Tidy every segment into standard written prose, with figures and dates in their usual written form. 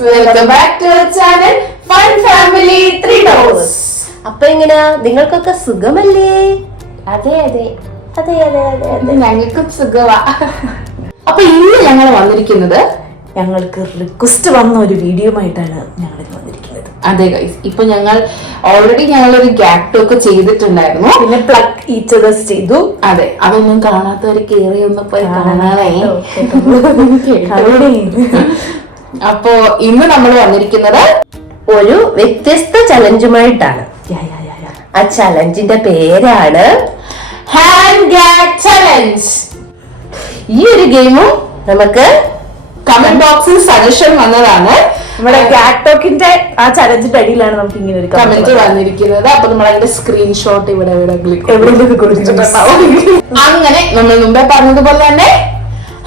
welcome back to our channel Fun Family 3 Doors. അപ്പൊ എങ്ങനെയാ നിങ്ങൾക്കൊക്കെ സുഖമല്ലേ? അതെ അതെ അതെ അതെ അതെ അതെ ഞങ്ങൾക്കും സുഖവാ. അപ്പൊ ഇന്ന് ഞങ്ങൾ വന്നിരിക്കുന്നത് ഞങ്ങൾക്ക് റിക്വസ്റ്റ് വന്ന ഒരു വീഡിയോ ആയിട്ടാണ് ഞങ്ങൾ വന്നിരിക്കുന്നത്. അതെ ഗൈസ്, ഇപ്പൊ ഞങ്ങൾ ഓൾറെഡി ഞങ്ങളൊരു ഗ്യാപ് ടോക്ക് ചെയ്തിട്ടുണ്ടായിരുന്നു, പിന്നെ പ്ലഗ് ഈച്ച് അതേഴ്സ് ചെയ്തു. അതെ, അതൊന്നും കാണാത്തവര് കേറി ഒന്ന് പോയി കാണാനേ. അപ്പോ ഇന്ന് നമ്മൾ വന്നിരിക്കുന്നത് ഒരു വ്യത്യസ്ത ചലഞ്ചുമായിട്ടാണ്. ആ ചലഞ്ചിന്റെ പേരാണ് ഹാൻഡ് ഗ്യാഗ് ചലഞ്ച്. ഈ ഒരു ഗെയിമും നമുക്ക് കമന്റ് ബോക്സിൽ സജഷൻ വന്നതാണ്. നമ്മുടെ ഗ്യാഗ് ടോക്കിന്റെ ആ ചലഞ്ചിന്റെ അടിയിലാണ് നമുക്ക് ഇങ്ങനെ ഒരു കമന്റ് വന്നിരിക്കുന്നത്. അപ്പൊ നമ്മൾ അതിന്റെ സ്ക്രീൻഷോട്ട് ഇവിടെ എവിടെയെങ്കിലും കൊടുത്തിട്ടുണ്ടാവും. അങ്ങനെ നമ്മൾ മുമ്പേ പറഞ്ഞതുപോലെ തന്നെ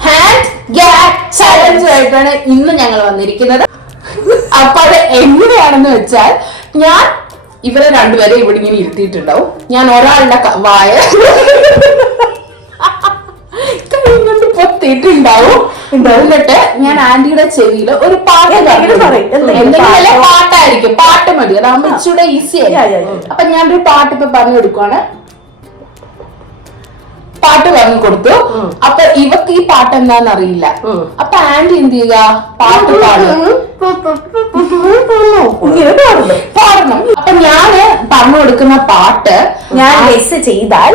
ഹാൻഡ് ഗ്യാഗ് ചലഞ്ച് ആയിട്ടാണ് ഇന്ന് ഞങ്ങൾ വന്നിരിക്കുന്നത്. അപ്പൊ അത് എങ്ങനെയാണെന്ന് വെച്ചാൽ, ഞാൻ ഇവരെ രണ്ടുപേരെ ഇവിടെ ഇങ്ങനെ ഇരുത്തിയിട്ടുണ്ടാവും. ഞാൻ ഒരാളുടെ വായ കൊണ്ട് പൊത്തിയിട്ടുണ്ടാവും. എന്നിട്ട് ഞാൻ ആന്റിയുടെ ചെവിയില് ഒരു പാട്ട് എന്തെങ്കിലും പാട്ടായിരിക്കും, പാട്ട് മതി, അതാകുമ്പോ ഇച്ചിരി ഈസി ആയിരിക്കും. അപ്പൊ ഞാനൊരു പാട്ട് ഇപ്പൊ പറഞ്ഞു കൊടുക്കുവാണ്. പാട്ട് പറഞ്ഞു കൊടുത്തു. അപ്പൊ ഇവക്ക് ഈ പാട്ട് എന്താന്ന് അറിയില്ല. അപ്പൊ ആന്റി എന്ത് ചെയ്യുക, പാട്ട് പാടണം. അപ്പൊ ഞാന് പറഞ്ഞു കൊടുക്കുന്ന പാട്ട് ഞാൻ ചെയ്താൽ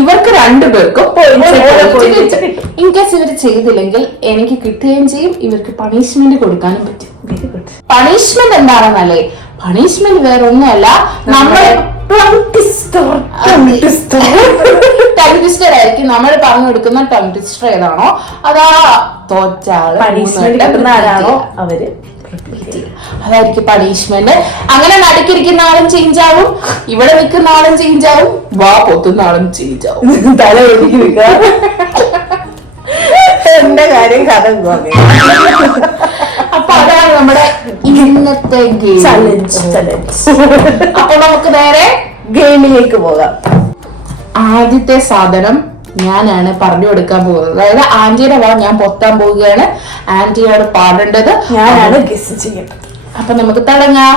ഇവർക്ക് രണ്ടുപേർക്കും ഇൻ കേസ് ഇവർ ചെയ്തില്ലെങ്കിൽ എനിക്ക് കിട്ടുകയും ചെയ്യും, ഇവർക്ക് പണിഷ്മെന്റ് കൊടുക്കാനും പറ്റും. പണിഷ്മെന്റ് എന്താണെന്നല്ലേ, പണിഷ്മെന്റ് വേറെ ഒന്നുമല്ല, നമ്മൾ ടങ് ട്വിസ്റ്റർ ആയിരിക്കും. നമ്മൾ പറഞ്ഞു കൊടുക്കുന്ന ടങ് ട്വിസ്റ്റർ ഏതാണോ അതാ തോറ്റാള് ആരാണോ അവര് അതായിരിക്കും പണിഷ്മെന്റ്. അങ്ങനെ നടുക്കിരിക്കുന്ന ആളും ചേഞ്ച് ആവും, ഇവിടെ നിൽക്കുന്ന ആളും ചേഞ്ച് ആവും, വാ പൊത്തുന്ന ആളും ചേഞ്ച് ആവും. തല ഒഴുകി എന്റെ കാര്യം കഥ. അപ്പൊ അതാണ് നമ്മുടെ ഇന്നത്തെ ചലഞ്ച്. അപ്പൊ നമുക്ക് നേരെ ഗെയിമിലേക്ക് പോകാം. ആദ്യത്തെ സാധനം ഞാനാണ് പറഞ്ഞു കൊടുക്കാൻ പോകുന്നത്. അതായത് ആന്റിയുടെ വാ ഞാൻ പൊത്താൻ പോവുകയാണ്, ആന്റിയാണ് പാടേണ്ടത്, ഞാനാണ് ഗെസ് ചെയ്യേണ്ടത്. അപ്പൊ നമുക്ക് തുടങ്ങാം.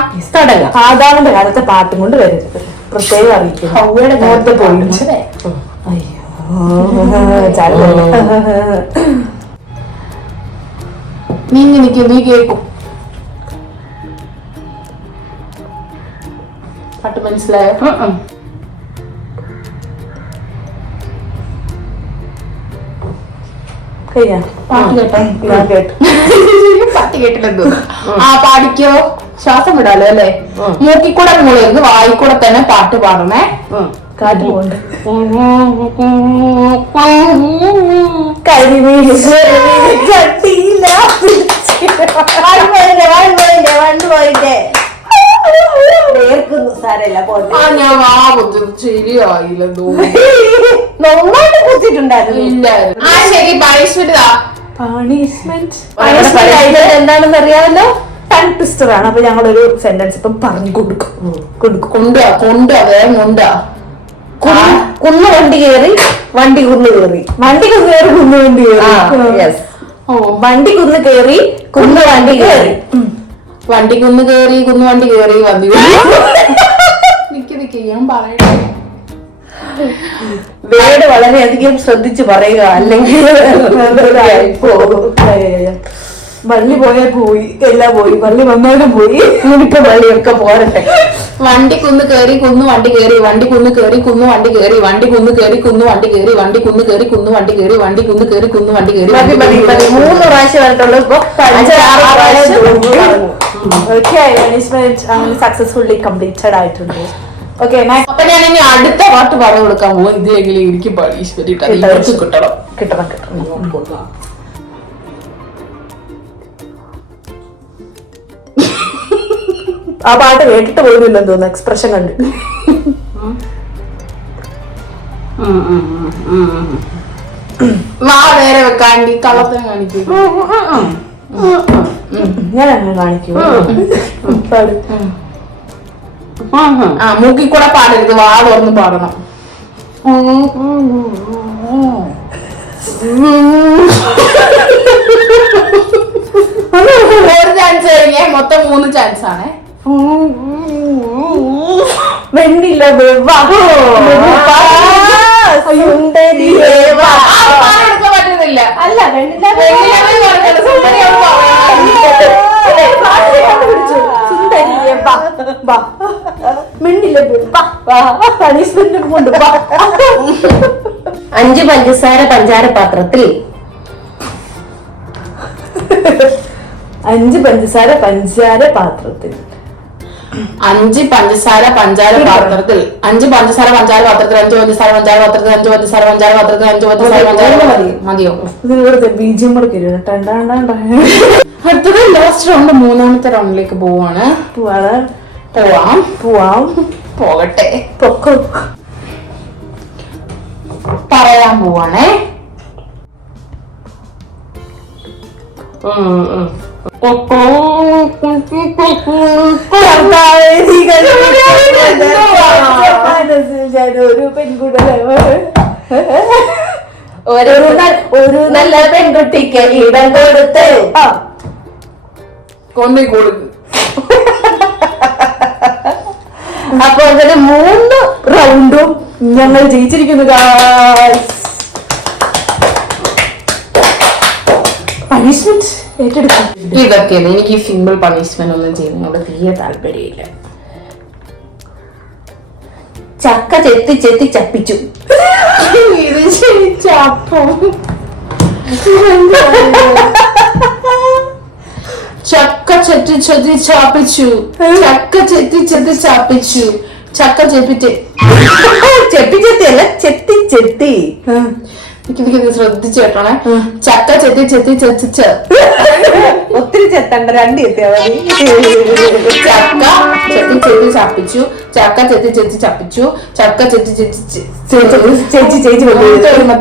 ആദാമിന്റെ കാലത്തെ പാട്ടും കൊണ്ട് വരരുത്, പ്രത്യേകം അറിയിക്കും. ഹൗവയുടെ നേരത്തെ പോയി. നീ കേൾക്കും. പാട്ട് മനസ്സിലായോ? പാട്ട് കേട്ടില്ലെന്തോ. ആ പാടിക്കോ, ശ്വാസം വിടാലോ അല്ലേ. മൂക്കിക്കൂടെ മുളരുന്ന് വായിക്കൂടെ തന്നെ പാട്ട് പാടണേ. കാറ്റ് പോണ്ട്. ശരിയായില്ലെന്തോ. നന്നായിട്ട് കുത്തിട്ടുണ്ടായിരുന്നു. എന്താണെന്ന് അറിയാമല്ലോ, ടങ് ട്വിസ്റ്റർ ആണ്. അപ്പൊ ഞങ്ങളൊരു സെന്റൻസ് ഇപ്പം പറഞ്ഞു കൊടുക്കും. കുന്നു വണ്ടി കയറി, വണ്ടി കുന്നു കയറി, വണ്ടി കുന്നു കയറി, കുന്നു വണ്ടി കയറി, വണ്ടി കുന്നു കയറി, കുന്നു വണ്ടി കയറി, വണ്ടി കുന്നു കയറി, കുന്നു വണ്ടി കയറി, വണ്ടി ഞാൻ പറയട്ടെ. വേട് വളരെയധികം ശ്രദ്ധിച്ച് പറയുക, അല്ലെങ്കിൽ വള്ളി പോയാൽ പോയി, എല്ലാം പോയി, വള്ളി വന്നാലും പോയി, ഇപ്പൊ വള്ളിയൊക്കെ പോരട്ടെ. വണ്ടി കുന്ന് കയറി, കുന്നു വണ്ടി കയറി, വണ്ടി കുന്ന് കയറി, കുന്നു വണ്ടി കയറി, വണ്ടി കുന്ന് കയറി, കുന്നു വണ്ടി കയറി, വണ്ടി കുന്ന് കയറി, കുന്നു വണ്ടി കയറി, വണ്ടി കുന്ന് കയറി, കുന്നു വണ്ടി കയറി. 3 പ്രാവശ്യം വന്നിട്ടുള്ളൂ. ഇപ്പൊ സക്സസ്ഫുള്ളി കംപ്ലീറ്റഡ് ആയിട്ടുണ്ട്. ഓക്കെ, അപ്പൊ ഞാൻ ഇനി അടുത്ത പാട്ട് പറഞ്ഞു കൊടുക്കാൻ പോകും. ഇതെങ്കിലും എനിക്ക് പണിഷ്മെന്റ് കിട്ടണം. ആ പാട്ട് കേട്ടിട്ട് പോയില്ലെന്ന് തോന്നുന്നു, എക്സ്പ്രഷൻ കണ്ടിട്ട്. വാ നേരെ വെക്കാണ്ടി കള്ളത്തിനെ കാണിക്കൂ. ഞാൻ അങ്ങനെ കാണിക്കൂ. മൂക്കി കൂടെ പാടരുത്, വാ തുറന്ന് പാടണം. ഒരു ചാൻസ് കഴിഞ്ഞ മൊത്തം 3 ചാൻസ് ആണ്. വെണ്ണില പറ്റുന്നില്ല. അല്ല വെണ്ണില പണിഷ്മെന്റ് കൊണ്ട് 5 പഞ്ചസാര പഞ്ചാര പാത്രത്തിൽ 5 പഞ്ചസാര പഞ്ചാര പാത്രത്തിൽ 5 പഞ്ചസാര പഞ്ചാര പാത്രത്തിൽ 5 പഞ്ചസാര പഞ്ചാര പാത്രത്തിൽ 5 പഞ്ചസാര പഞ്ചാര പാത്രത്തിൽ 5 പഞ്ചസാര പഞ്ചാര പാത്രത്തിൽ 5 പഞ്ചസാര പഞ്ചാര മതിയോ? ഇതിലൂടെ ബീജം കൊടുക്കരുത്. അടുത്തത് ലാസ്റ്റ് റൗണ്ട്, 3ാമത്തെ റൗണ്ടിലേക്ക് പോവാണ്. പോകട്ടെ. പറയാൻ പോവാണേ. ഒരു പെൺകുട്ടി ഒരു നല്ല പെൺകുട്ടിക്ക് ഇടം കൊടുത്ത് കൊടുക്കും. അപ്പൊ അങ്ങനെ 3 റൗണ്ടും ഞങ്ങൾ ജയിച്ചിരിക്കുന്നു. പണിഷ്മെന്റ് ഏറ്റെടുക്കും. ഇതൊക്കെയാണ് എനിക്ക് സിമ്പിൾ പണിഷ്മെന്റ് ഒന്നും ചെയ്യുന്നതിനോട് തീരെ താല്പര്യമില്ല. ചക്ക ചെത്തി ചെത്തി ചപ്പിച്ചു. ഇത് ചപ്പം. ചക്ക ചെത്തി ചെത്തി ചാപ്പിച്ചു. ചക്ക ചെത്തി ചെത്തി ചാപ്പിച്ചു. ചക്ക ചെപ്പിച്ച് ചെത്തി ചെത്തിയല്ല ചെത്തി ചെത്തി. എനിക്ക് ശ്രദ്ധിച്ചു കേട്ടോണേ. ചക്ക ചെത്തി ചെത്തി ചെത്തിച്ച്. ഒത്തിരി ചെത്തണ്ട, 2 ചെത്തിയാ മതി. ചക്ക ചെത്തി ചെത്തി ചാപ്പിച്ചു. ചക്ക ചെത്തി ചെത്തി ചപ്പിച്ചു. ചക്ക ചെത്തി ചെത്തി ചേച്ചി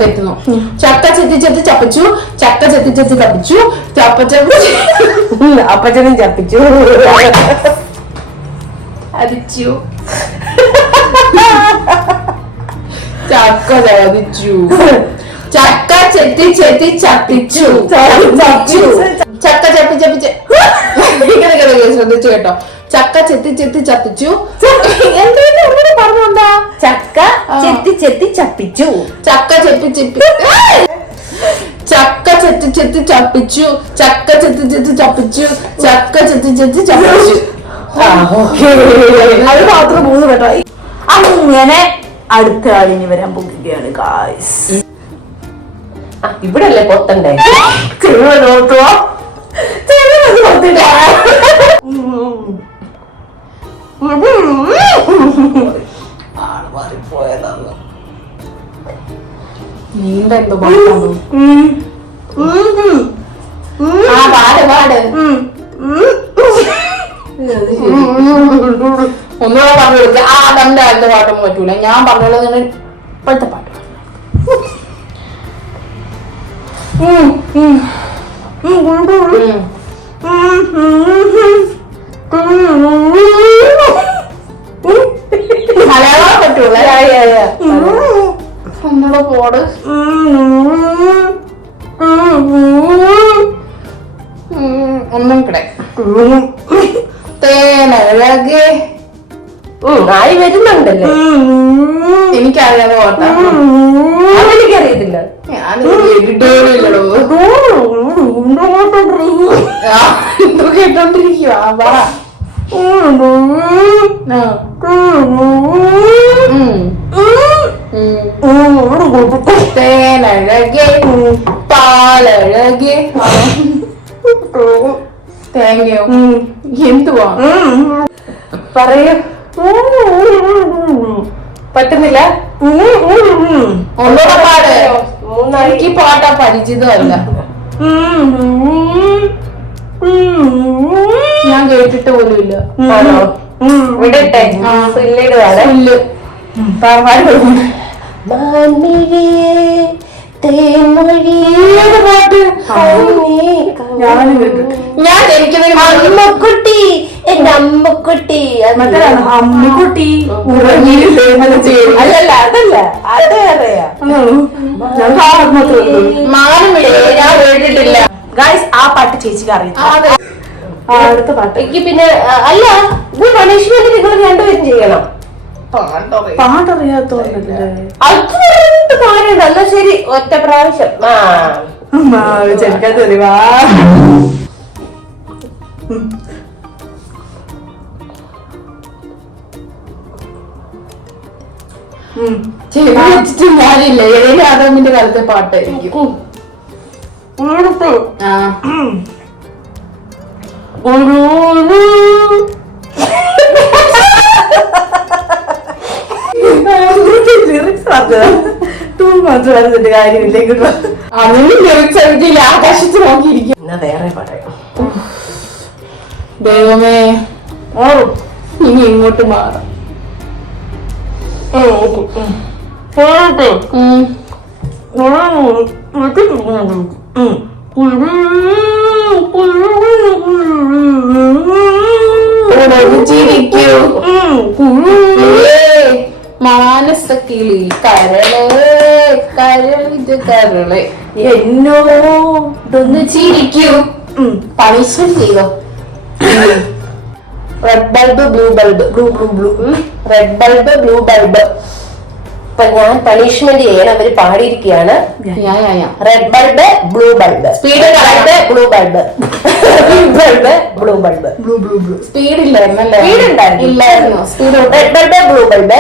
എത്തുന്നു. ചക്ക ചെത്തി ചെത്തി ചപ്പിച്ചു. ചക്ക ചെത്തി ചെത്തി ചപ്പിച്ചു. അപ്പച്ചനും ചപ്പിച്ചു. അരിച്ചു. ചക്ക ചതിച്ചു. ചക്ക ചെത്തി ചെത്തി ചപ്പിച്ചു. ചക്ക ചപ്പി ചപ്പിച്ച്. ശ്രദ്ധിച്ചു കേട്ടോ. ചക്ക ചെത്തി ചെത്തി ചപ്പിച്ചു. എന്തെങ്കിലും പറഞ്ഞോണ്ടാ? ചക്ക ചെത്തി ചെത്തി ചപ്പിച്ചു. ചക്ക ചെത്തി ചെത്തി ചക്ക ചെത്തി ചെത്തി ചപ്പിച്ചു. ചക്ക ചെത്തി ചെത്തി ചപ്പിച്ചു. ചക്ക ചെത്തി ചെത്തി ചപ്പിച്ചു. അത് മാത്രം 3 വട്ടമായി. അങ്ങനെ അടുത്ത ആളിനി വരാൻ പോകുകയാണ് ഗായ്സ്. ഇവിടെ അല്ലേ പൊത്തണ്ടേ? നീണ്ട എന്തോ പാടാണ്. പാട് ഒന്നുകൂടെ പറഞ്ഞു കൊടുക്കുക. തന്റെ അടുത്ത പാട്ടൊന്നും പറ്റൂല. ഞാൻ പറഞ്ഞോളൂ ഇപ്പോഴത്തെ പാട്ട്. മലയാളം പറ്റൂല. ഒന്നുകൂടെ പോട്. ഒന്നും കിട തേനഴകെ ആയി വരുന്നുണ്ടല്ലേ? എനിക്കറിയാതെ പാട്ടാ. അതെനിക്കറിയത്തില്ല. ഞാൻ കേട്ടിട്ടേയില്ലടോ. എന്തോ കേട്ടോണ്ടിരിക്കുവാ. പറ. തേനഴകെ പാലഴകെ തേങ്ങയോ എന്തുവാ പറയൂ. പറ്റുന്നില്ല. ഒന്നുകൂടെ പാട്. എനിക്ക് പാട്ടാ പരിചിതമല്ല. ഞാൻ കേട്ടിട്ട് പോലും ഇല്ല. വിടട്ടെ. ഞാൻ ജനിക്കുന്നതിന് അമ്മക്കുട്ടി, എന്റെ അമ്മക്കുട്ടി. അമ്മിക്കുട്ടി അല്ലല്ല, അതല്ല, അത് അറിയാ. മാനം ഞാൻ കേട്ടിട്ടില്ല. ഗായ്സ്, ആ പാട്ട് ചേച്ചിക്ക് അറിയാം. അടുത്ത പാട്ട്. എനിക്ക് പിന്നെ അല്ല, ഇത് പണിഷ്മെന്റ് നിങ്ങൾ രണ്ടുപേരും ചെയ്യണം. പാട്ടറിയാത്തോണ്ടല്ലേ അത് കാര്യമുണ്ട്. എന്നാ ശരി, ഒറ്റ പ്രാവശ്യം. ചെറുക്കാൻ തെളിവാ. ഞാനില്ല ഏതെങ്കിലും ആദമിന്റെ കാലത്തെ പാട്ടായിരിക്കും. കാര്യമില്ല. അതിന് ലിറിക്സ് ആകാശത്ത് നോക്കിയിരിക്കും. എന്നാ വേറെ പറയാം. ദൈവമേ, ഇനി ഇങ്ങോട്ട് മാറാം. ചിരിക്കൂ മാനസക്കിളി കരളേ കരളിത് കരളെ എന്നോടൊന്ന് ചിരിക്കൂ. പണിഷ്മെന്റ് ചെയ്തോ. Red bulb blue bulb red bulb blue bulb. ഇപ്പൊ ഞാൻ പണിഷ്മെന്റ് ചെയ്യാൻ അവര് പാടിയിരിക്കുകയാണ്. Red bulb blue bulb, speed bulb blue bulb, bulb blue bulb, speed ഇല്ലായിരുന്നല്ലേ? സ്പീഡ് ഇല്ലായിരുന്നു. Speed red bulb blue bulb,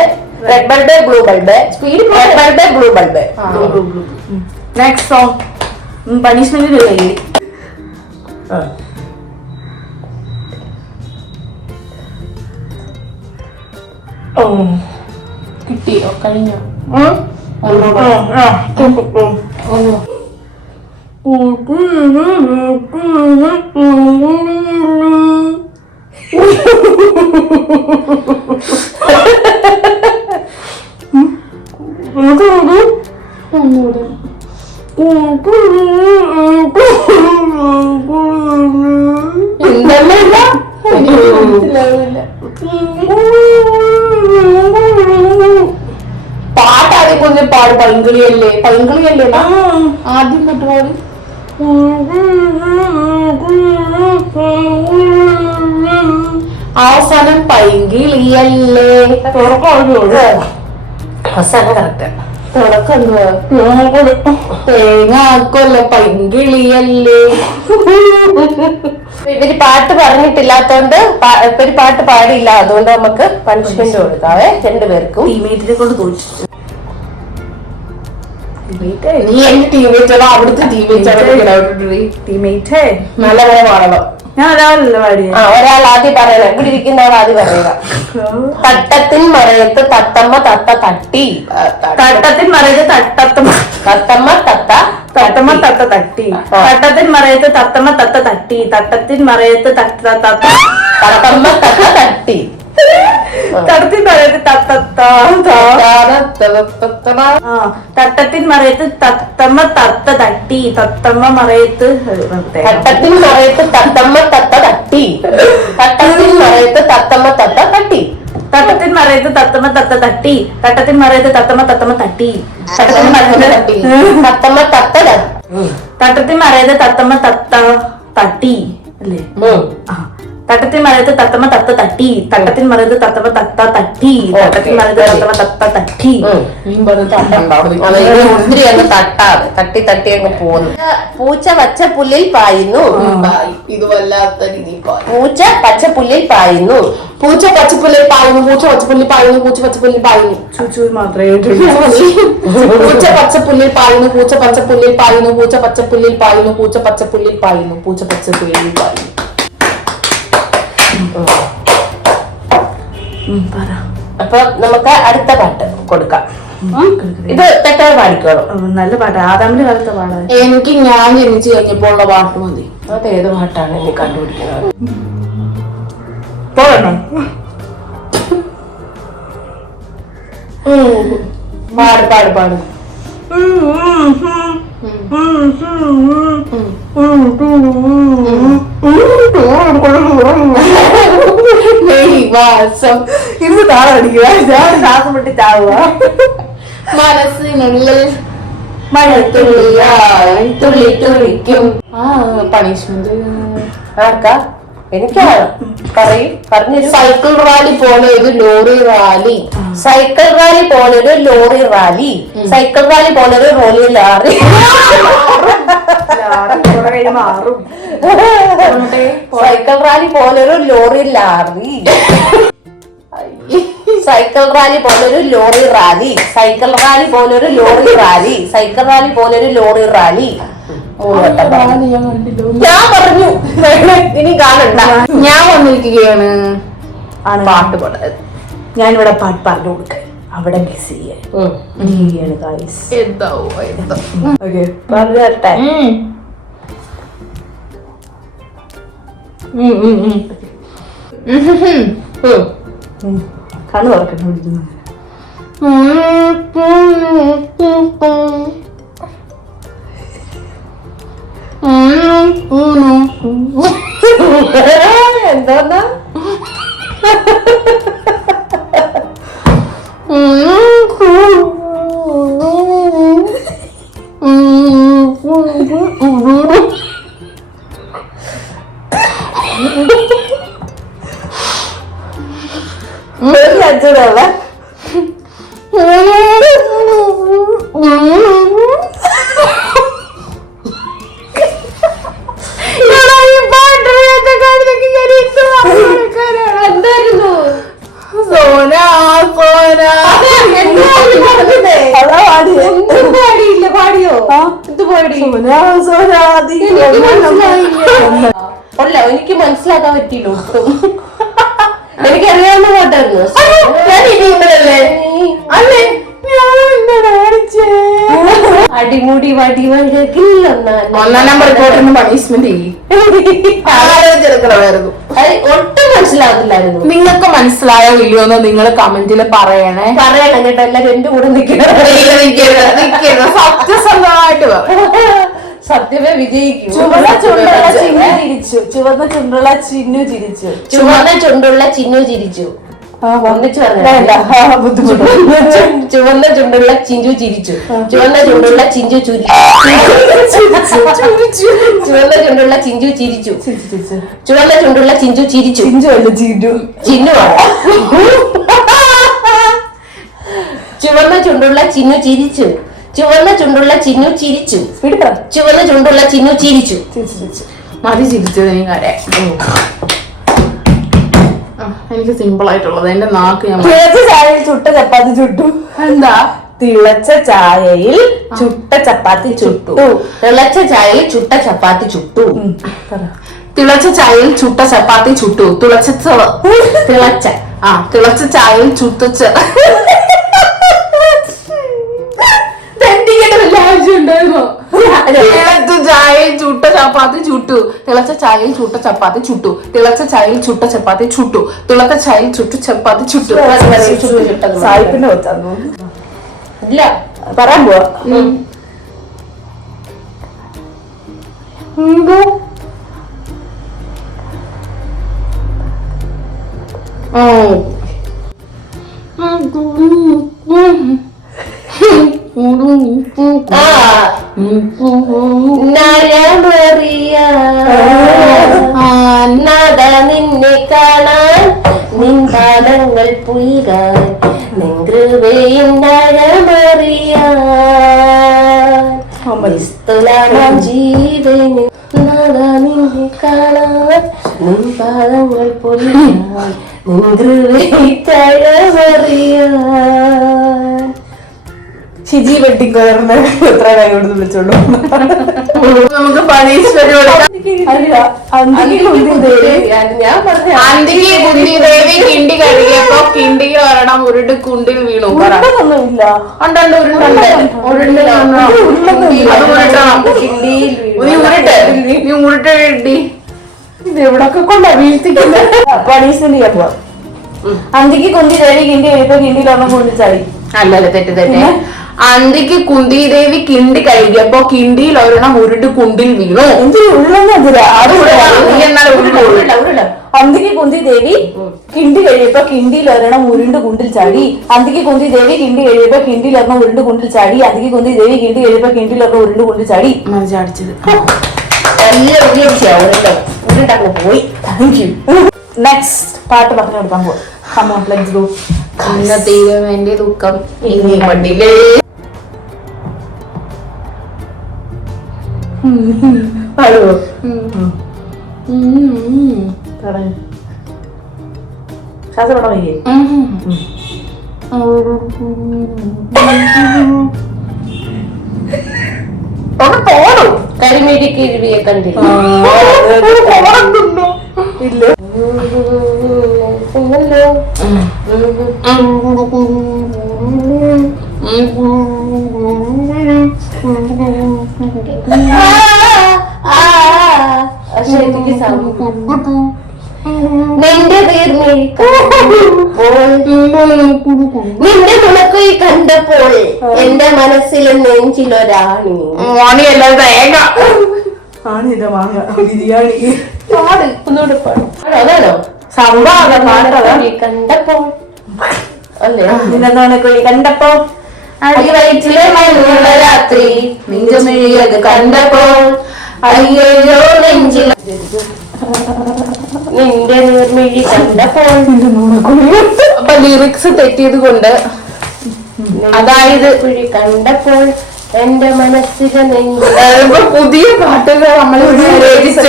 red bulb blue bulb, speed red bulb blue bulb. Next song punishment കഴിഞ്ഞു. കിട്ടിയോ? കഴിഞ്ഞോ? പാട്ടാദ്യം കൊണ്ട് പാട്. പൈങ്കിളിയല്ലേ പൈങ്കിളിയല്ലേ ആദ്യം തൊട്ട് പാട്. അവസാനം പൈങ്കിളിയല്ലേ. അവസാനം കറക്റ്റ്. തുടക്കം തേങ്ങാക്കൊല്ല പൈങ്കിളിയല്ലേ. ഇവര് പാട്ട് പറഞ്ഞിട്ടില്ലാത്തോണ്ട് ഇവര് പാട്ട് പാടിയില്ല. അതുകൊണ്ട് നമുക്ക് പണിഷ്മെന്റ് കൊടുക്കാവേ രണ്ടുപേർക്കും. ടീമേറ്റിനെ കൊണ്ട് തോന്നിച്ചു. നീ എന്റെ ടീമേറ്റ് അവിടുത്തെ ടീമേറ്റ് നല്ല പോലെ പാടണം. ഞാൻ ഒരാളല്ല പാടിയ. ഒരാൾ ആദ്യം പറയണം. ഇവിടെ ഇരിക്കുന്ന ആൾ ആദ്യം പറയുക. തട്ടത്തിൻ മറയത്ത് തത്തമ്മ തത്ത തട്ടി. തട്ടത്തിൻ മറയത്ത് തട്ടത്തമ്മ തത്തമ്മ തത്ത തത്തമ്മ തത്ത തട്ടി. തട്ടത്തിൻ മറയത്ത് തത്തമ്മ തത്ത തട്ടി. തട്ടത്തിൻ മറയത്ത് തത്തമ്മ തത്ത തട്ടി. തട്ടത്തിൻ മറയത്ത് തട്ടത്തിൻ മറയത്ത് തത്തമ്മ തത്ത തട്ടി. തത്തമ്മ മറയത്ത് തട്ടത്തിൻ മറയത്ത് തത്തമ്മ തത്ത തട്ടി. തട്ടത്തിൻ മറയത്ത് തത്തമ്മ തത്ത തട്ടി. തട്ടത്തിൻ മറയത്ത് തത്തമ്മ തത്ത തട്ടി. തട്ടത്തിൻ മറയത്ത് തത്തമ്മ തട്ടി. തട്ടത്തിൻ മറയത്ത് തത്തമ്മ തത്ത തട്ടത്തിൻ മറയത്ത് തത്തമ്മ തട്ടി അല്ലേ? തട്ടത്തിൻ മറയത്ത് തത്തമ്മ തത്ത തട്ടി. തട്ടത്തിൻ മറയത്ത് തത്തമ്മ തത്ത തട്ടി. തട്ടത്തിൻ മറയത്ത് തത്തമ്മ തത്ത തട്ടി. ഒത്തിരി അങ്ങ് തട്ടാതെ തട്ടി തട്ടി അങ്ങ് പോകുന്നു. പൂച്ച പച്ച പുല്ലിൽ പായുന്നു. ഇത് വല്ലാത്ത രീതി. പൂച്ച പച്ച പുല്ലിൽ പായുന്നു. പൂച്ച പച്ചപ്പുല്ലിൽ പായുന്നു. പൂച്ച പച്ചപ്പുല്ലിൽ പായുന്നു. പൂച്ച പച്ചപ്പുല്ലിൽ പായുന്നു. ചൂച്ചു മാത്രമേ പൂച്ച പച്ചപ്പുല്ലിൽ പായുന്നു. പൂച്ച പച്ചപ്പുല്ലിൽ പായുന്നു. പൂച്ച പച്ചപ്പുല്ലിൽ പായുന്നു. പൂച്ച പച്ചപ്പുല്ലിൽ പായുന്നു. പൂച്ച പച്ചപ്പുല്ലിൽ പായുന്നു. അപ്പൊ നമുക്ക് അടുത്ത പാട്ട് കൊടുക്കാം. ഇത് തെറ്റാതെ പാടിക്കോളും. നല്ല പാട്ട്. ആദാമിന്റെ കാലത്തെ പാടാ. എനിക്ക് ഞാൻ ജനിച്ചു കഴിഞ്ഞപ്പോൾ ഉള്ള പാട്ട് മതി. അത് ഏത് പാട്ടാണ് ഇനി കണ്ടുപിടിക്കുന്നത്? പാട് പാട് പാട്. ഇത് താളടിക്കുക. ഞാൻ ശ്വാസം വിട്ട് ചാവുക. മനസ്സിനുള്ളിൽ മഴത്തുള്ളിയായി തുള്ളി തുള്ളിക്കും. പണിഷ്മെന്റ് ആർക്കാ? എനിക്കാണ് പറയും പറഞ്ഞൊരു സൈക്കിൾ റാലി പോലെ ഒരു ലോറി റാലി. സൈക്കിൾ റാലി പോലൊരു ലോറി റാലി. സൈക്കിൾ റാലി പോലൊരു റോലി ലാറി. മാറും. സൈക്കിൾ റാലി പോലൊരു ലോറി ലാറി. സൈക്കിൾ റാലി പോലൊരു ലോറി റാലി. സൈക്കിൾ റാലി പോലൊരു ലോറി റാലി. സൈക്കിൾ റാലി പോലൊരു ലോറി റാലി. 3 വട്ടം ഞാൻ പറഞ്ഞു. ഇനി കാണണ്ട. ഞാൻ വന്നിരിക്കുകയാണ് പാട്ട് പാടാൻ. ഞാനിവിടെ പാട്ട് പറഞ്ഞു കൊടുക്കാൻ അവിടെ മിസ് ചെയ്യാൻ ഗായ്സ്. ഓക്കെ പറഞ്ഞു തരട്ടെ. കണ്ണു തുറക്കണം. എന്താ അച്ഛനല്ല എന്തായിരുന്നു പാടിയില്ല. പാടിയോ? ഇത് പാടി അല്ല എനിക്ക് മനസ്സിലാക്കാൻ പറ്റിയില്ല ഒട്ടും. എനിക്കറിയാവുന്ന പാട്ടായിരുന്നു. അടിമുടി വടി വഴകില്ല 1-ാം നമ്പർ റിപ്പോർട്ടിന് പണിഷ്മെന്റ് ഒട്ടും മനസ്സിലാകത്തില്ലായിരുന്നു. നിങ്ങൾക്ക് മനസ്സിലായോ ഇല്ലയോന്ന് നിങ്ങൾ കമന്റിൽ പറയണം കേട്ടോ. എല്ലാരും എന്റെ കൂടെ നിൽക്കണം. സത്യസന്ധമായിട്ട് സത്യമേ വിജയിക്കും. ചുവന്ന ചുണ്ടുള്ള ചിന്നു ചിരിച്ചു. ചുവന്ന ചുണ്ടുള്ള ചിന്നു ചിരിച്ചു. ചുവന്ന ചുണ്ടുള്ള ചിന്നു ചിരിച്ചു. ഒന്നിച്ചു പറഞ്ഞ ചുവന്ന ചുണ്ടുള്ള ചിഞ്ചു ചിരിച്ചു. ചുവന്ന ചുണ്ടുള്ള ചിഞ്ചു ചുവന്ന ചുണ്ടുള്ള ചിഞ്ചു ചിരിച്ചു. ചുവന്ന ചുണ്ടുള്ള ചിഞ്ചു ചിരിച്ചു. ചിന്നുവാണ്. ചുവന്ന ചുണ്ടുള്ള ചിന്നു ചിരിച്ചു. ചുവന്ന ചുണ്ടുള്ള ചിന്നു ചിരിച്ചു. ചുവന്ന ചുണ്ടുള്ള ചിന്നു ചിരിച്ചു. മതി ചിരിച്ചത് എനിക്കറിയാം. എനിക്ക് സിമ്പിൾ ആയിട്ടുള്ളത് എന്റെ നാക്ക് ഞാൻ ചായയിൽ ചുട്ട ചപ്പാത്തി ചുട്ടു. എന്താ തിളച്ച ചായയിൽ ചുട്ട ചപ്പാത്തി ചുട്ടു. തിളച്ച ചായയിൽ ചുട്ട ചപ്പാത്തി ചുട്ടു. തിളച്ച ചായയിൽ ചുട്ട ചപ്പാത്തി ചുട്ടു. തിളച്ച തിളച്ച ചായയിൽ ചുട്ടച്ച ആവശ്യമുണ്ടായിരുന്നോ? തിളച്ച ചായയിൽ ചുട്ട ചപ്പാത്തി ചുട്ടു. തിളച്ച ചായയിൽ ചുട്ട ചപ്പാത്തി ചുട്ടു. തിളച്ച ചായയിൽ ചുട്ട ചപ്പാത്തി ചുട്ടു. തിളച്ച ചായയിൽ ചുട്ട ചപ്പാത്തി ചുട്ടു. സായിപ്പിന്റെ വെച്ചാന്നു ഇല്ല പറയാൻ പോവാ. നിന്നെ കാണാൻ നിൻപാദങ്ങൾ പുൽകാൻ നിൻകൃപയും നരമറിയാൻ ജീവന് നിന്നെ കാണാൻ നിൻപാദങ്ങൾ പുൽകാൻ നിൻകൃപയും നരമറിയാൻ. ഷിജി വെട്ടിക്കോറിന് എത്ര കൊടുത്ത് വിളിച്ചോളൂ. നമുക്ക് പണീശ്വരോട് ഞാൻ പറഞ്ഞു അന്തിക്ക് കുന്തി ദേവി കിണ്ടി കഴുകിയപ്പോ കിണ്ടിയിൽ ഒരെണ്ണം ഉരുണ്ട് കുണ്ടിൽ വീണു. ഒന്നുമില്ല. ഉണ്ടുണ്ട് ഉരുണ്ടുണ്ട് അത് ഉരുട്ടണം. നീ ഉരുട്ടി ഇത് എവിടൊക്കെ കൊണ്ടാ വീഴ്ത്തിക്കുന്നത്. പണീശ്വരി അപ്പൊ അന്തിക്ക് കുന്തി ദേവി കിണ്ടി കഴിയുമ്പോ കിണ്ടിയിൽ ഒന്നും കൊണ്ടിച്ചായി. അല്ലല്ല തെറ്റ്. അന്തിക്ക് കുന്തി ദേവി കിണ്ടി കഴുകിയപ്പോ കിണ്ടിയിൽ ഒരെണ്ണം ഉരുണ്ട് കുണ്ടിൽ വീണു. അന്തിക്ക് കുന്തി ദേവി കിണ്ടി കഴിയപ്പോ കിണ്ടിയിൽ ഒരെണ്ണം ഉരുണ്ട് കുണ്ടിൽ ചാടി. അന്തിക്ക് കുന്തി ദേവി കിണ്ടി കഴിയപ്പോ കിണ്ടിയിൽ ഒരെണ്ണം ഉരുണ്ട് കുണ്ടിൽ ചാടി. അന്തിക്ക് കുന്തി ദേവി കിണ്ടി കഴിയപ്പോ കിണ്ടിയിൽ ഒരെണ്ണം ഉരുണ്ട് കുണ്ടിൽ ചാടി. ചാടിച്ചത് ആക്സിഡന്റ് പോയി. Thank you. നെക്സ്റ്റ് പാട്ട് പറഞ്ഞു കൊടുക്കാൻ പോകും. Come on, let's go. ദൈവം എന്റെ ദുഃഖം ഇനി വണ്ടിയിലേ. പാടുവോ? പറഞ്ഞു ശ്വാസപ്പെടാൻ വയ്യേ? പോടും. കരിമീടി കിഴിവിയെ കണ്ടില്ല. ഇല്ല. നിന്റെ നിന്റെ തുണക്കൈ കണ്ടപ്പോൾ എന്റെ മനസ്സിലെ നെഞ്ചിലൊരാണി. മോണിയല്ല തേങ്ങ. ആണില്ല മാങ്ങ ബിരിയാണി. പാട് ഒന്നുകൂടെ പാടും. അതാണോ സംഭവം പാട്ടതാ. കണ്ടപ്പോൾ അല്ലേ? നിന്നെന്താണ് കുഴി കണ്ടപ്പോ അടിവയറ്റിലെ മഞ്ഞുള്ള രാത്രി നെഞ്ചുമിഴിയത് കണ്ടപ്പോൾ അയ്യോ നെഞ്ചിൽ നിന്റെ നീർമിഴി കണ്ടപ്പോൾ. അപ്പൊ ലിറിക്സ് തെറ്റിയത് കൊണ്ട് അതായത് കുഴി കണ്ടപ്പോൾ എന്റെ മനസ്സിലെ നെഞ്ചിൽ. പുതിയ പാട്ടുകൾ നമ്മൾ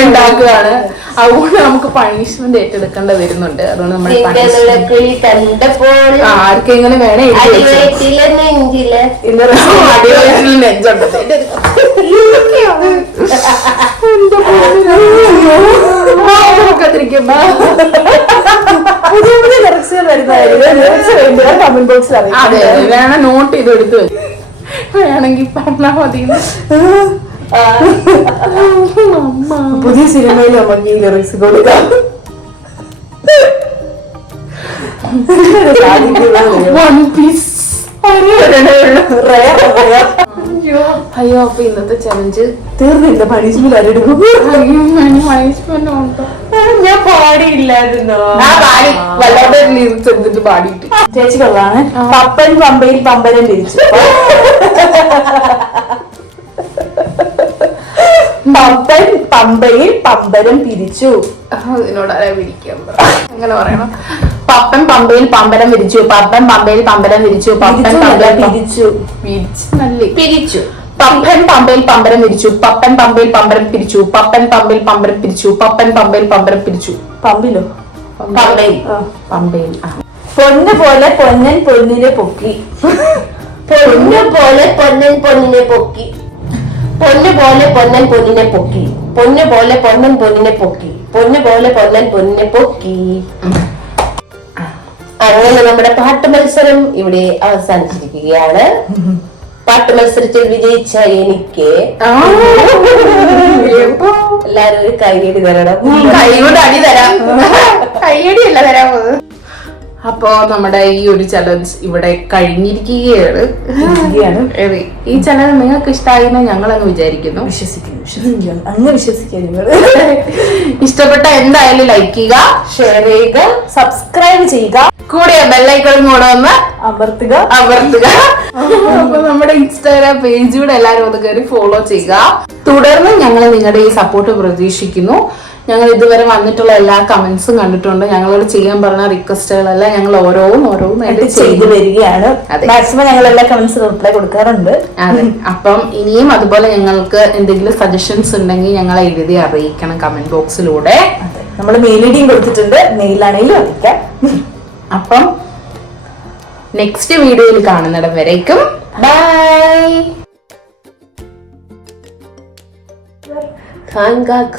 ഉണ്ടാക്കുകയാണ്. അതുകൊണ്ട് നമുക്ക് പണിഷ്മെന്റ് ഏറ്റെടുക്കേണ്ടി വരുന്നുണ്ട്. അതുകൊണ്ട് നമ്മൾ കുഴി കണ്ടപ്പോൾ ആർക്കെങ്കിലും വേണേ അടിവയറ്റിലെ നെഞ്ചില് അടിവയറ്റിൽ നെഞ്ചുണ്ട്. പുതിയ പുതിയ ലിറിക്സുകൾ വരുന്നതായിരിക്കും. കമന്റ് ബോക്സിൽ അതെ വേണം നോട്ട് ചെയ്ത് എടുത്തു വേണമെങ്കിൽ പറഞ്ഞാ മതി. പുതിയ സിനിമയിൽ നമുക്ക് ഈ ലിറിക്സ് കൊടുക്കാം. One piece. അയ്യോ അപ്പൊ ഇന്നത്തെ ചലഞ്ച് തീർന്നില്ല. പണിഷ്മെന്റ് ആരെടുക്കും? പണിഷ്മെന്റ് ഉണ്ടോ? ഞാൻ പാടിയില്ലായിരുന്നോ? വല്ലാതെ ലിറിക്സ് എടുത്തിട്ട് പാടിയിട്ട് ചേച്ചി കൊള്ളാണ്. പപ്പൻ പമ്പയിൽ പമ്പരം തിരിച്ചു. പപ്പൻ പമ്പയിൽ പമ്പരം പിരിച്ചു. അതിനോട് ആരാ പിടിക്കാൻ അങ്ങനെ പറയണം. പപ്പൻ പമ്പയിൽ പമ്പരം വിരിച്ചു. പപ്പൻ പമ്പയിൽ പമ്പരം വിരിച്ചു. പപ്പൻ പമ്പയിൽ പിരിച്ചു. പിരിച്ചു പിരിച്ചു. പപ്പൻ പമ്പയിൽ പമ്പരം വിരിച്ചു. പപ്പൻ പമ്പയിൽ പമ്പരം പിരിച്ചു. പപ്പൻ പമ്പയിൽ പമ്പരം പിരിച്ചു. പപ്പൻ പമ്പയിൽ പമ്പരം പിരിച്ചു. പമ്പിലോ? പമ്പയിൽ. പമ്പയിൽ. പൊന്ന് പോലെ പൊന്നൻ പൊന്നിനെ പൊക്കി. പൊന്നു പോലെ പൊന്നൻ പൊന്നിനെ പൊക്കി. പൊന്നു പോലെ പൊന്നൻ പൊന്നിനെ പൊക്കി. പൊന്നു പോലെ പൊന്നൻ പൊന്നിനെ പൊക്കി. പൊന്നു പോലെ പൊന്നൻ പൊന്നിനെ പൊക്കി. അങ്ങനെ നമ്മുടെ പാട്ട് മത്സരം ഇവിടെ അവസാനിച്ചിരിക്കുകയാണ്. പാട്ട് മത്സരത്തിൽ വിജയിച്ച എനിക്ക് എല്ലാരും ഒരു കൈയടി തരണം. കൈകൊണ്ട് അടി തരാം. കൈയടിയല്ല തരാൻ പോകുന്നത്. അപ്പോ നമ്മുടെ ഈ ഒരു ചലഞ്ച് ഇവിടെ കഴിഞ്ഞിരിക്കുകയാണ്. ഈ ചലഞ്ച് നിങ്ങൾക്ക് ഇഷ്ടമായി എന്ന് ഞങ്ങൾ അങ്ങ് വിചാരിക്കുന്നു. അങ്ങ് വിശ്വസിക്കാൻ ഇഷ്ടപ്പെട്ട എന്തായാലും ലൈക്ക് ചെയ്യുക, ഷെയർ ചെയ്യുക, സബ്സ്ക്രൈബ് ചെയ്യുക, കൂടെ ബെല്ലൈക്കണും കൂടെ ഒന്ന് അമർത്തുക. അപ്പൊ നമ്മുടെ ഇൻസ്റ്റാഗ്രാം പേജൂടെ എല്ലാരും ഒന്ന് കയറി ഫോളോ ചെയ്യുക. തുടർന്ന് ഞങ്ങൾ നിങ്ങളുടെ ഈ സപ്പോർട്ട് പ്രതീക്ഷിക്കുന്നു. ഞങ്ങൾ ഇതുവരെ വന്നിട്ടുള്ള എല്ലാ കമന്റ്സും കണ്ടിട്ടുണ്ട്. ഞങ്ങളോട് ചെയ്യാൻ പറഞ്ഞ റിക്വസ്റ്റുകളെല്ലാം ഞങ്ങൾ ഓരോന്നായിട്ട് ചെയ്തു വരികയാണ്. മാക്സിമം ഞങ്ങൾ എല്ലാ കമന്റ്സിനും റിപ്ലൈ കൊടുക്കാറുണ്ട്. അതെ. അപ്പം ഇനിയും അതുപോലെ ഞങ്ങൾക്ക് എന്തെങ്കിലും സജഷൻസ് ഉണ്ടെങ്കിൽ ഞങ്ങളെ എഴുതി അറിയിക്കണം കമന്റ് ബോക്സിലൂടെ. നമ്മൾ മെയിൽ ഐഡിയും കൊടുത്തിട്ടുണ്ട്. മെയിലാണെങ്കിലും അറിയിക്കാം. അപ്പം നെക്സ്റ്റ് വീഡിയോയിൽ കാണുന്നിടം വരേക്കും ബൈ. Hand gag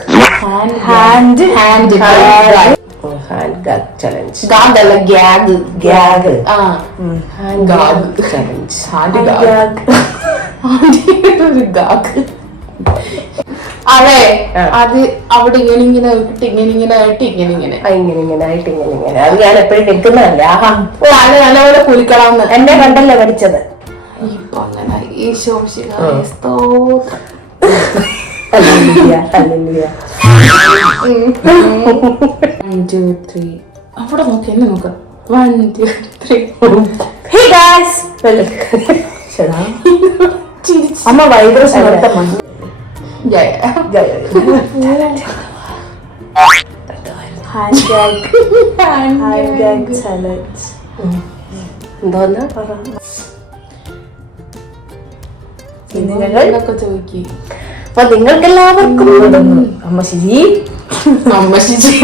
challenge. ഗാഗല്ല gag. Gag. Hand gag challenge. Hand gag. Gag. അതെ, അത് അവിടെ ഇങ്ങനെ അത് ഞാൻ എപ്പോഴും നിൽക്കുന്നതല്ല. നല്ലപോലെ കുലിക്കണമെന്ന് എന്നെ കണ്ടല്ലേ പഠിച്ചത്. ഇപ്പൊ അങ്ങനെ ഈ സ്തോത്രം. അവിടെ നോക്കി എന്നെ നോക്കാം. 1 2 3. അമ്മ വൈബ്രേഷൻ ഹാൻഡ് ഗാഗ് ചലഞ്ച്. എന്തോന്ന് ഞങ്ങളൊക്കെ ചോദിക്കും. അപ്പൊ നിങ്ങൾക്കെല്ലാവർക്കും അമ്മ ശരി അമ്മ ശിജി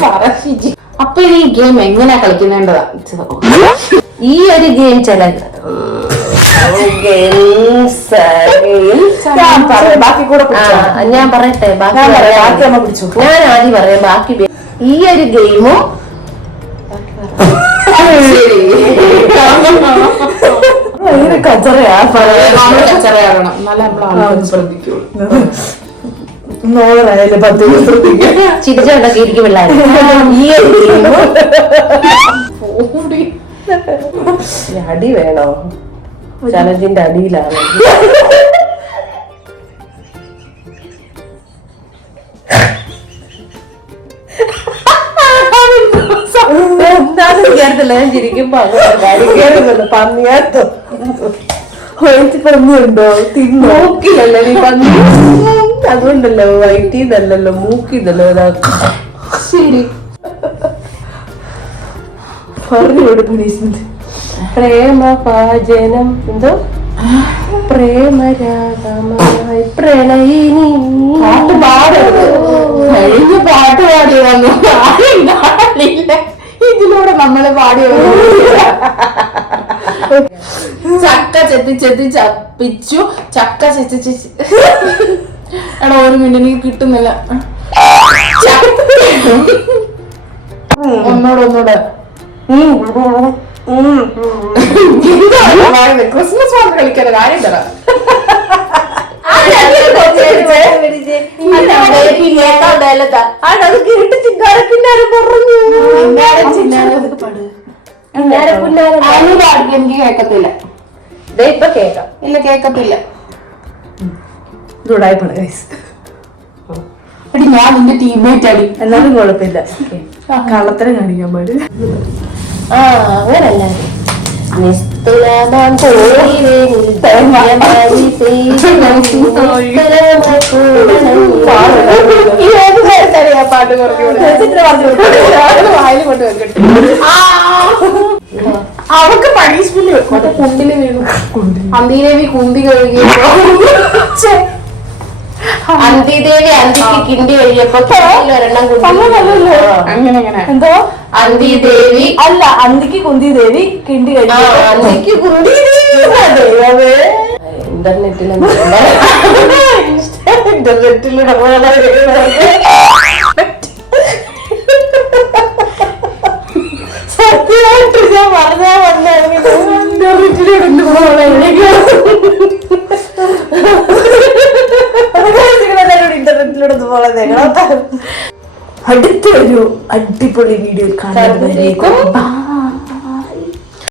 പറ ശിജി. അപ്പൊ ഈ ഗെയിം എങ്ങനെയാ കളിക്കുന്നേണ്ടതാ? ഈ ഒരു ഗെയിം ബാക്കി കൂടെ പിടിച്ചോ. ഞാൻ പറയട്ടെ, ബാക്കി ബാക്കി അമ്മ പിടിച്ചു. ഞാൻ ആദ്യം പറയാം. ബാക്കി ഈ ഒരു ഗെയിമും ഭയങ്കര കച്ചറയാ. കച്ചറയാകണം, എന്നാലേ നമ്മൾ ശ്രദ്ധിക്കുള്ളൂ. നോളായാലും 10 ദിവസം ചിരിച്ചുകൊണ്ടൊക്കെ ഇരിക്കും പിള്ളേർ. ഈ ഒരു ഗെയിമും അടി വേണോ? ചലഞ്ചിന്റെ അടിയിലാണ്. എന്താണെന്ന് വിചാരിച്ചില്ല. ഞാൻ ചിരിക്കുമ്പോ പന്നിയാത്തോ പറഞ്ഞുണ്ടോ? മൂക്കിലല്ലേ നീ പന്നി? അതുകൊണ്ടല്ലോ വയറ്റീന്നല്ലല്ലോ, മൂക്കിന്നല്ലോ. ശരി, പറഞ്ഞോട്. പ്രേമ പാചനം എന്തോ പ്രേമരാഗമായി പ്രണയിനി. പാട്ട് പാടരുത്. കഴിഞ്ഞ പാട്ട് പാടി വന്നു. ഇതിലൂടെ നമ്മള് പാടി വന്നു. ചക്ക ചെത്തി ചെത്തി ചപ്പിച്ചു. ചക്ക ചെത്തി ചെത്തി. എടാ, ഒരു മിനിറ്റ് എനിക്ക് കിട്ടുന്നില്ല. ഒന്നൂടെ ക്രിസ്മസ് പാട്ട് കളിക്കാതെ കാര്യം തരാ. എനിക്ക് കേക്കത്തില്ല. ഇപ്പൊ കേക്കാം. ഇല്ല, കേക്കത്തില്ല. ദുടായിപ്പാണ് ഗൈസ്. എടി, ഞാൻ നിന്റെ ടീംമേറ്റ് അടി. എന്നാലും കുഴപ്പമില്ല. കള്ളത്തരം കാണിക്കാൻ പാടില്ല. അങ്ങനല്ല. പാട്ട് അവർക്ക് പണിഷ്മെന്റ് മറ്റേ കുണ്ടില് വീണു. അന്തിദേവി കുന്തി കഴുകിയപ്പോ അന്തിദേവി അന്തിക്ക് കിണ്ടി കഴിയപ്പോ ഒരെണ്ണം അങ്ങനെ എന്തോ അന്തിദേവി അല്ല, അന്തിക്ക് കുന്തി ദേവി കിണ്ടി കഴിച്ചു. അന്തിക്ക് കുന്തി ഇന്റർനെറ്റിലൂടെ സത്യമായിട്ട് ഞാൻ പറഞ്ഞാ ഇന്റർനെറ്റിലൂടെ പോലെ അടുത്തൊരു അടിപൊളി വീഡിയോ കാണാൻ.